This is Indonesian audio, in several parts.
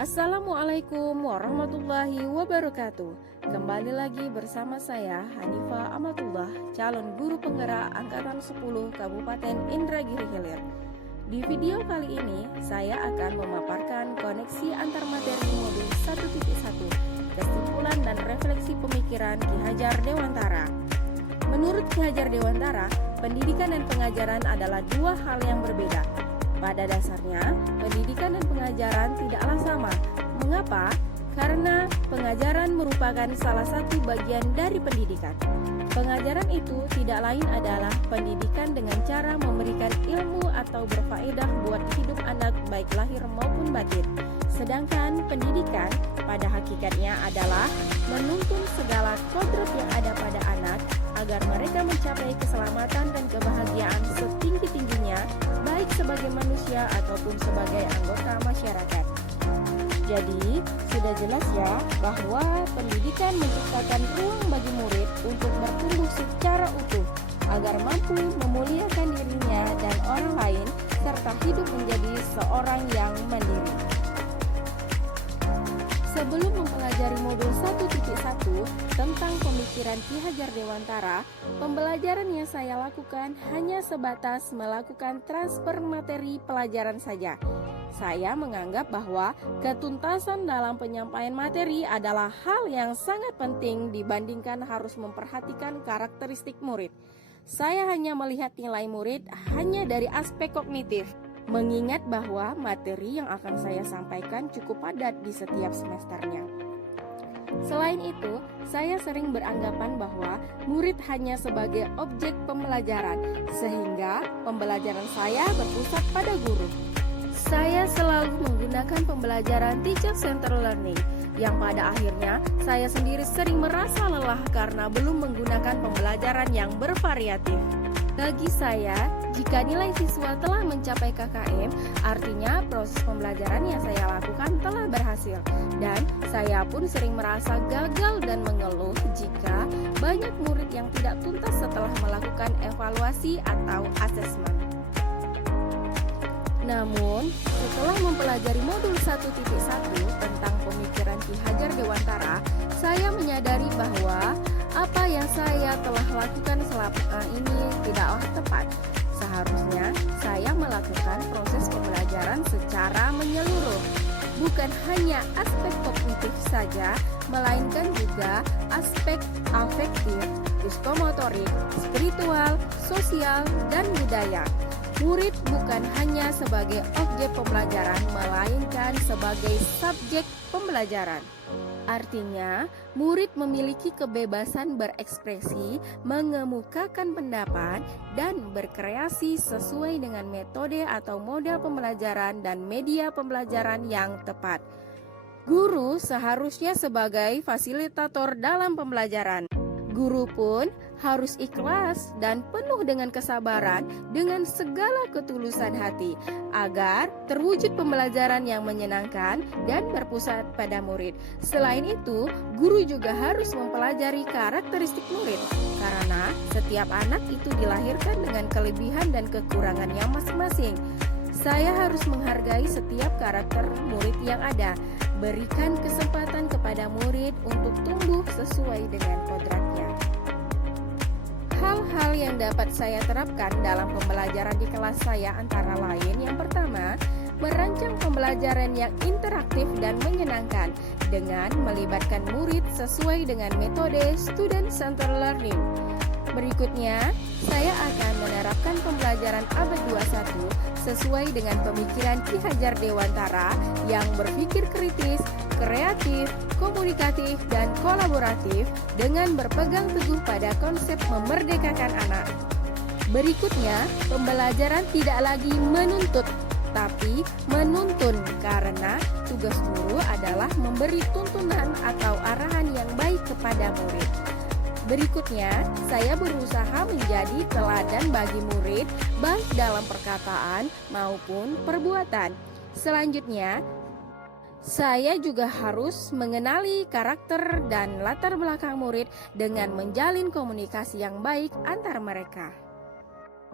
Assalamualaikum warahmatullahi wabarakatuh. Kembali lagi bersama saya Hanifah Amatullah, calon guru penggerak angkatan 10 Kabupaten Indragiri Hilir. Di video kali ini saya akan memaparkan koneksi antar materi modul 1.1, kesimpulan dan refleksi pemikiran Ki Hajar Dewantara. Menurut Ki Hajar Dewantara, pendidikan dan pengajaran adalah dua hal yang berbeda. Pada dasarnya, pendidikan dan pengajaran tidaklah sama. Mengapa? Karena pengajaran merupakan salah satu bagian dari pendidikan. Pengajaran itu tidak lain adalah pendidikan dengan cara memberikan ilmu atau berfaedah buat hidup anak baik lahir maupun batin. Sedangkan pendidikan pada hakikatnya adalah menuntun segala kodrat yang ada pada anak agar mereka mencapai keselamatan dan kebahagiaan setinggi-tingginya, baik sebagai manusia ataupun sebagai anggota masyarakat. Jadi, sudah jelas ya bahwa pendidikan menciptakan ruang bagi murid untuk bertumbuh secara utuh agar mampu memuliakan dirinya dan orang lain serta hidup menjadi seorang yang mandiri. Sebelum mempelajari modul 1.1 tentang pemikiran Ki Hajar Dewantara, pembelajaran yang saya lakukan hanya sebatas melakukan transfer materi pelajaran saja. Saya menganggap bahwa ketuntasan dalam penyampaian materi adalah hal yang sangat penting dibandingkan harus memperhatikan karakteristik murid. Saya hanya melihat nilai murid hanya dari aspek kognitif, mengingat bahwa materi yang akan saya sampaikan cukup padat di setiap semesternya. Selain itu, saya sering beranggapan bahwa murid hanya sebagai objek pembelajaran, sehingga pembelajaran saya berpusat pada guru. Saya selalu menggunakan pembelajaran teacher-centered learning, yang pada akhirnya saya sendiri sering merasa lelah karena belum menggunakan pembelajaran yang bervariatif. Bagi saya, jika nilai siswa telah mencapai KKM, artinya proses pembelajaran yang saya lakukan telah berhasil. Dan saya pun sering merasa gagal dan mengeluh jika banyak murid yang tidak tuntas setelah melakukan evaluasi atau asesmen. Namun, setelah mempelajari modul 1.1 tentang pemikiran Ki Hajar Dewantara, saya menyadari bahwa apa yang saya telah lakukan selama ini tidaklah tepat. Seharusnya saya melakukan proses pembelajaran secara menyeluruh, bukan hanya aspek kognitif saja, melainkan juga aspek afektif, psikomotorik, spiritual, sosial, dan budaya. Murid bukan hanya sebagai objek pembelajaran, melainkan sebagai subjek pembelajaran. Artinya, murid memiliki kebebasan berekspresi, mengemukakan pendapat, dan berkreasi sesuai dengan metode atau model pembelajaran dan media pembelajaran yang tepat. Guru seharusnya sebagai fasilitator dalam pembelajaran. Guru pun harus ikhlas dan penuh dengan kesabaran dengan segala ketulusan hati agar terwujud pembelajaran yang menyenangkan dan berpusat pada murid. Selain itu, guru juga harus mempelajari karakteristik murid karena setiap anak itu dilahirkan dengan kelebihan dan kekurangannya masing-masing. Saya harus menghargai setiap karakter murid yang ada, berikan kesempatan kepada murid untuk tumbuh sesuai dengan kodratnya. Hal-hal yang dapat saya terapkan dalam pembelajaran di kelas saya antara lain, yang pertama, merancang pembelajaran yang interaktif dan menyenangkan dengan melibatkan murid sesuai dengan metode student-centered learning. Berikutnya, saya akan menerapkan pembelajaran abad 21 sesuai dengan pemikiran Ki Hajar Dewantara yang berpikir kritis, kreatif, komunikatif, dan kolaboratif dengan berpegang teguh pada konsep memerdekakan anak. Berikutnya, pembelajaran tidak lagi menuntut, tapi menuntun karena tugas guru adalah memberi tuntunan atau arahan yang baik kepada murid. Berikutnya, saya berusaha menjadi teladan bagi murid baik dalam perkataan maupun perbuatan. Selanjutnya, saya juga harus mengenali karakter dan latar belakang murid dengan menjalin komunikasi yang baik antar mereka.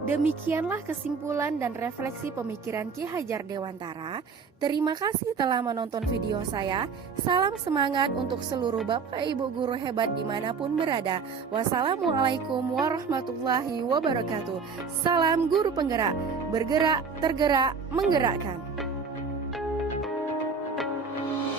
Demikianlah kesimpulan dan refleksi pemikiran Ki Hajar Dewantara. Terima kasih telah menonton video saya. Salam semangat untuk seluruh Bapak Ibu guru hebat dimanapun berada. Wassalamualaikum warahmatullahi wabarakatuh. Salam guru penggerak, bergerak, tergerak, menggerakkan.